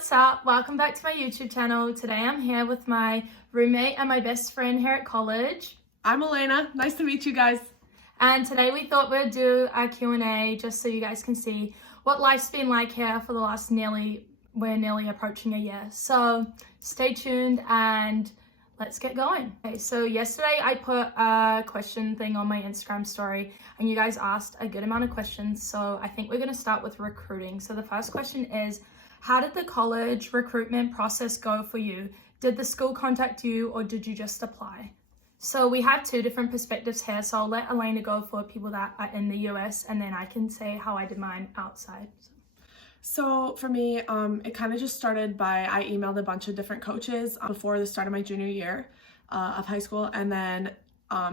what's up? Welcome back to my YouTube channel. Today I'm here with my roommate and my best friend here at college. I'm Elena. Nice to meet you guys. And today we thought we'd do a Q&A just so you guys can see what life's been like here for the last we're nearly approaching a year. So stay tuned and let's get going. Okay, so yesterday I put a question thing on my Instagram story and you guys asked a good amount of questions. So I think we're going to start with recruiting. So the first question is, how did the college recruitment process go for you? Did the school contact you or did you just apply? So we have two different perspectives here. So I'll let Elena go for people that are in the US and then I can say how I did mine outside. So for me, it kind of just started by I emailed a bunch of different coaches before the start of my junior year of high school. And then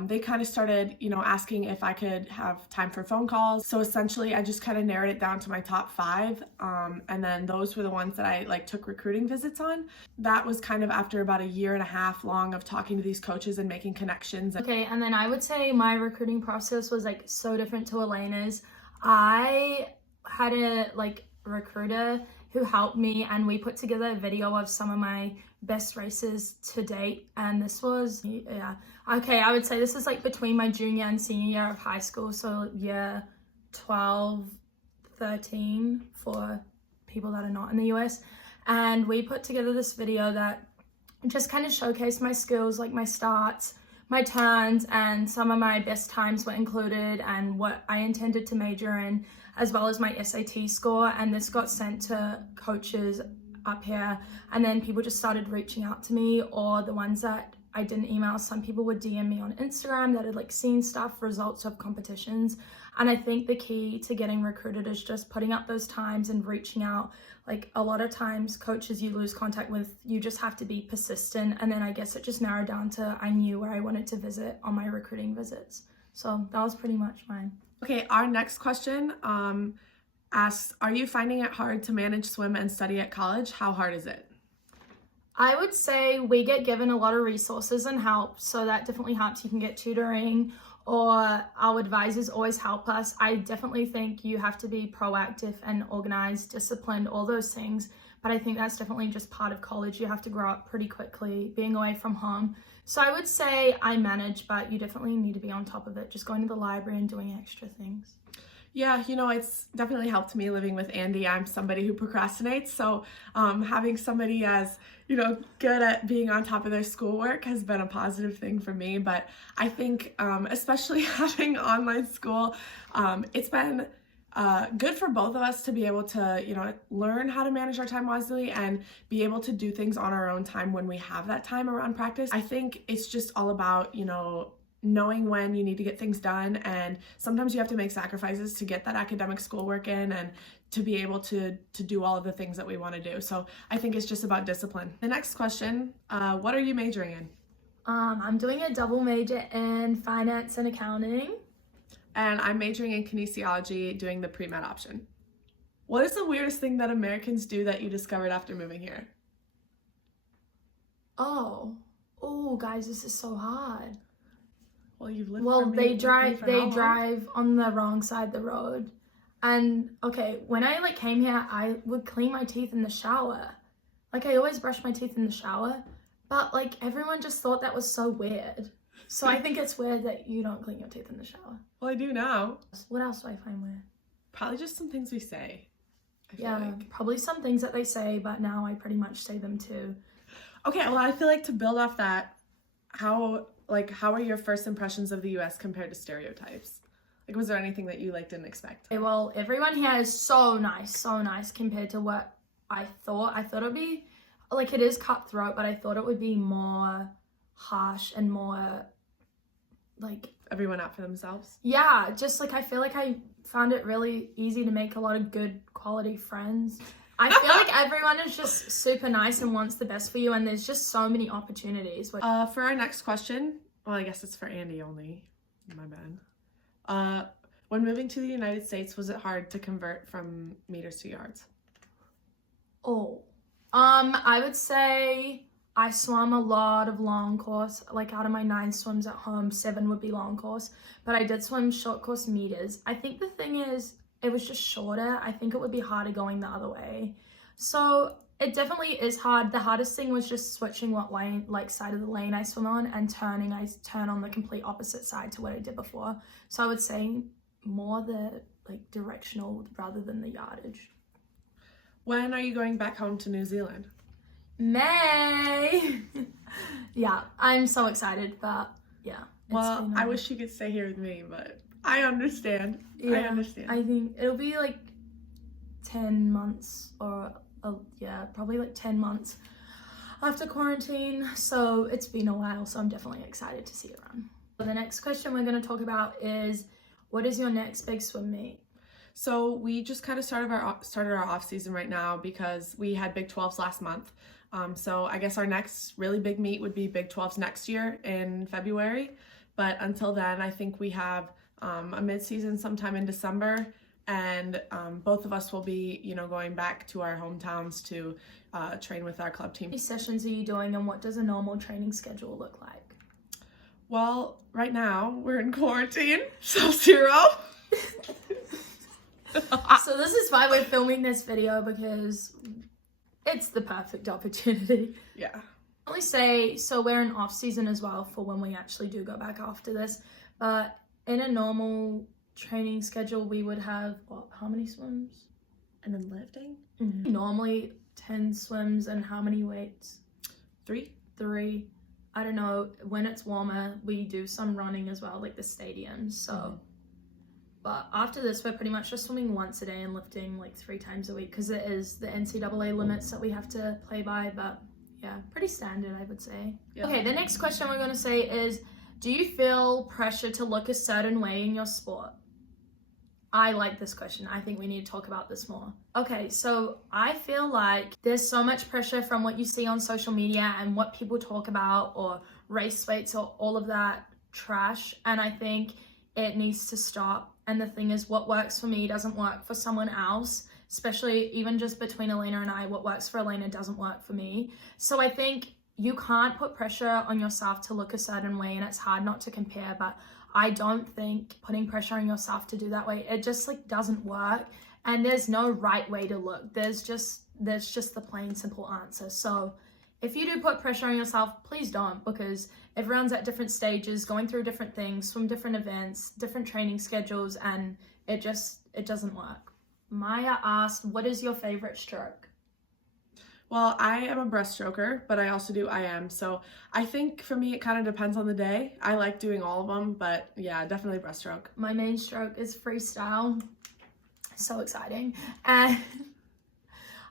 they kind of started, asking if I could have time for phone calls. So essentially I just kind of narrowed it down to my top 5. And then those were the ones that I took recruiting visits on. That was kind of after about a year and a half long of talking to these coaches and making connections. Okay, and then I would say my recruiting process was so different to Elena's. I had a recruiter who helped me and we put together a video of some of my best races to date, and this was I would say this is between my junior and senior year of high school, so year 12, 13 for people that are not in the US. And we put together this video that just kind of showcased my skills, my starts, my turns, and some of my best times were included and what I intended to major in, as well as my SAT score. And this got sent to coaches up here, and then people just started reaching out to me, or the ones that I didn't email, some people would DM me on Instagram that had seen stuff, results of competitions. And I think the key to getting recruited is just putting up those times and reaching out. A lot of times coaches you lose contact with, you just have to be persistent. And then I guess it just narrowed down to I knew where I wanted to visit on my recruiting visits. So that was pretty much mine. Okay, our next question asks, are you finding it hard to manage swim and study at college? How hard is it? I would say we get given a lot of resources and help, so that definitely helps. You can get tutoring, or our advisors always help us. I definitely think you have to be proactive and organized, disciplined, all those things. But I think that's definitely just part of college. You have to grow up pretty quickly, being away from home. So I would say I manage, but you definitely need to be on top of it, just going to the library and doing extra things. Yeah, it's definitely helped me living with Andy. I'm somebody who procrastinates, so having somebody as, good at being on top of their schoolwork has been a positive thing for me. But I think especially having online school, it's been good for both of us to be able to, learn how to manage our time wisely and be able to do things on our own time when we have that time around practice. I think it's just all about, knowing when you need to get things done, and sometimes you have to make sacrifices to get that academic schoolwork in and to be able to do all of the things that we want to do. So I think it's just about discipline. The next question, what are you majoring in? I'm doing a double major in finance and accounting. And I'm majoring in kinesiology, doing the pre-med option. What is the weirdest thing that Americans do that you discovered after moving here? Oh, guys, this is so hard. Well, you've lived. Well, they drive on the wrong side of the road. And okay, when I came here, I would clean my teeth in the shower. I always brush my teeth in the shower, but everyone just thought that was so weird. So I think it's weird that you don't clean your teeth in the shower. Well, I do now. What else do I find weird? Probably just some things we say. Yeah, probably some things that they say, but now I pretty much say them too. Okay, well, I feel to build off that, how are your first impressions of the US compared to stereotypes? Was there anything that you didn't expect? Okay, well, everyone here is so nice compared to what I thought. I thought it would be, it is cutthroat, but I thought it would be more harsh and more everyone out for themselves. Yeah, just I feel I found it really easy to make a lot of good quality friends. I feel everyone is just super nice and wants the best for you, and there's just so many opportunities. For our next question, well, I guess it's for Andy only. My bad. When moving to the United States, was it hard to convert from meters to yards? I would say I swam a lot of long course. Out of my 9 swims at home, 7 would be long course, but I did swim short course meters. I think the thing is, it was just shorter. I think it would be harder going the other way. So it definitely is hard. The hardest thing was just switching what lane, like side of the lane I swim on, and turning. I turn on the complete opposite side to what I did before. So I would say more the like directional rather than the yardage. When are you going back home to New Zealand? May. Yeah, I'm so excited, but yeah. Well, I wish you could stay here with me, but I understand. Yeah, I understand. I think it'll be like 10 months or probably like 10 months after quarantine. So it's been a while, so I'm definitely excited to see it run. So the next question we're going to talk about is, what is your next big swim meet? So we just kind of started our off season right now because we had Big 12s last month. So I guess our next really big meet would be Big 12s next year in February. But until then, I think we have a mid-season sometime in December. And both of us will be, going back to our hometowns to train with our club team. How many sessions are you doing, and what does a normal training schedule look like? Well, right now we're in quarantine, so 0. So this is why we're filming this video, because it's the perfect opportunity. Yeah. I only say, so we're in off season as well for when we actually do go back after this. But in a normal training schedule, we would have how many swims? And then lifting? Mm-hmm. Normally 10 swims, and how many weights? 3. I don't know. When it's warmer, we do some running as well, like the stadiums. So, But after this, we're pretty much just swimming once a day and lifting like 3 times a week, because it is the NCAA limits that we have to play by. But yeah, pretty standard, I would say. Yeah. Okay, the next question we're going to say is, do you feel pressure to look a certain way in your sport? I like this question. I think we need to talk about this more. Okay, so I feel like there's so much pressure from what you see on social media and what people talk about, or race weights, or all of that trash. And I think it needs to stop. And the thing is, what works for me doesn't work for someone else, especially even just between Elena and I. What works for Elena doesn't work for me. So I think you can't put pressure on yourself to look a certain way, and it's hard not to compare, but I don't think putting pressure on yourself to do that way, it just like doesn't work. And there's no right way to look. There's just the plain simple answer. So if you do put pressure on yourself, please don't, because everyone's at different stages, going through different things, from different events, different training schedules, and it doesn't work. Maya asked, what is your favorite stroke? Well, I am a breaststroker, but I also do IM. So I think for me, it kind of depends on the day. I like doing all of them, but yeah, definitely breaststroke. My main stroke is freestyle. So exciting. And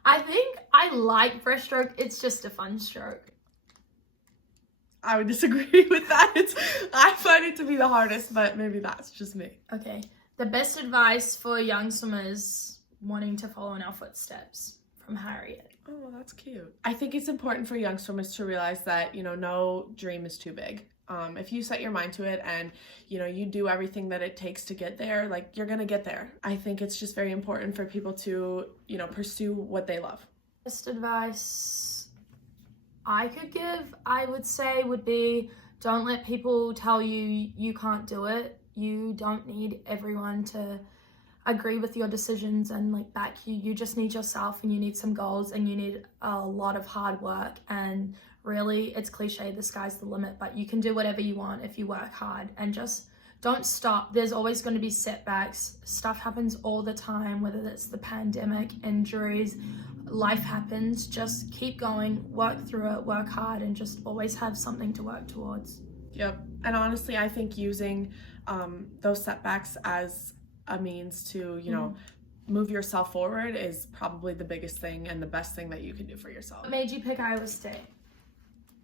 I think I like breaststroke. It's just a fun stroke. I would disagree with that. I find it to be the hardest, but maybe that's just me. Okay. The best advice for young swimmers wanting to follow in our footsteps, from Harriet. Oh, that's cute. I think it's important for young swimmers to realize that, no dream is too big. If you set your mind to it and, you do everything that it takes to get there, like, you're going to get there. I think it's just very important for people to, pursue what they love. Best advice I could give, I would say, would be, don't let people tell you you can't do it. You don't need everyone to agree with your decisions and like back you. You just need yourself, and you need some goals, and you need a lot of hard work. And really, it's cliche, the sky's the limit, but you can do whatever you want if you work hard, and just don't stop. There's always going to be setbacks. Stuff happens all the time, whether it's the pandemic, injuries, life happens. Just keep going, work through it, work hard, and just always have something to work towards. Yep. And honestly, I think using those setbacks as a means to, move yourself forward is probably the biggest thing and the best thing that you can do for yourself. What made you pick Iowa State?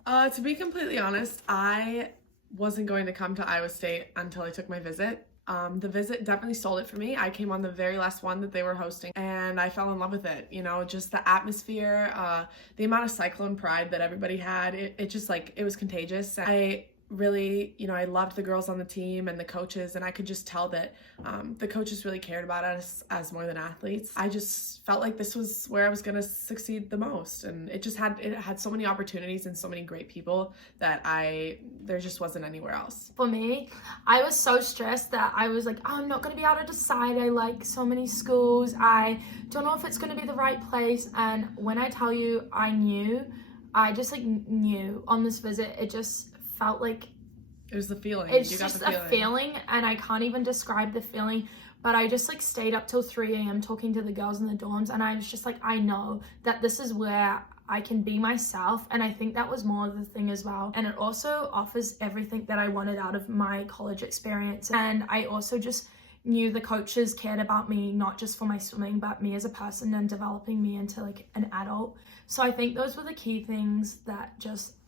To be completely honest, I wasn't going to come to Iowa State until I took my visit. The visit definitely sold it for me. I came on the very last one that they were hosting, and I fell in love with it. Just the atmosphere, the amount of Cyclone pride that everybody had. It just, like, it was contagious. I really, I loved the girls on the team and the coaches, and I could just tell that the coaches really cared about us as more than athletes. I just felt like this was where I was going to succeed the most, and it had so many opportunities and so many great people that there just wasn't anywhere else. For me, I was so stressed that I was like, oh, I'm not going to be able to decide. I like so many schools. I don't know if it's going to be the right place. And when I tell you I just knew on this visit, it just felt like it was the feeling. It's just a feeling, and I can't even describe the feeling. But I just stayed up till 3 a.m. talking to the girls in the dorms, and I was just like, I know that this is where I can be myself, and I think that was more of the thing as well. And it also offers everything that I wanted out of my college experience. And I also just knew the coaches cared about me, not just for my swimming, but me as a person and developing me into an adult. So I think those were the key things that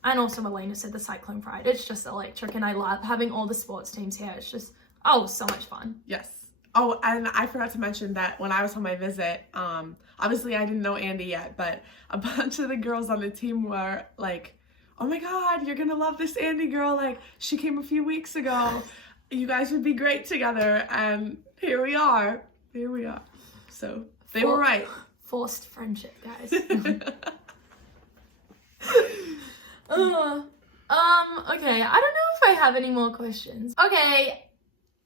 and also Elena said the Cyclone Pride. It's just electric, and I love having all the sports teams here. It's just, so much fun. Yes. Oh, and I forgot to mention that when I was on my visit, obviously I didn't know Andy yet, but a bunch of the girls on the team were like, oh my God, you're gonna love this Andy girl. Like, she came a few weeks ago. You guys would be great together. And here we are. So they were right. Forced friendship, guys. Okay, I don't know if I have any more questions. Okay,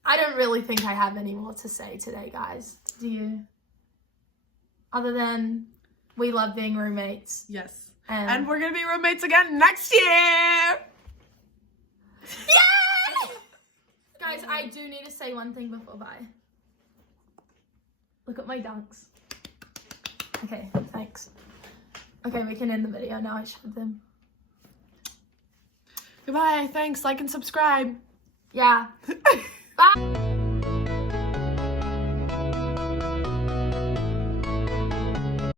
I don't really think I have any more to say today, guys. Do you? Other than we love being roommates. Yes. And we're gonna be roommates again next year! Yay! Guys, I do need to say one thing before bye. Look at my dunks. Okay, thanks. Okay, we can end the video now. I showed them. Goodbye. Thanks. Like and subscribe. Yeah. Bye.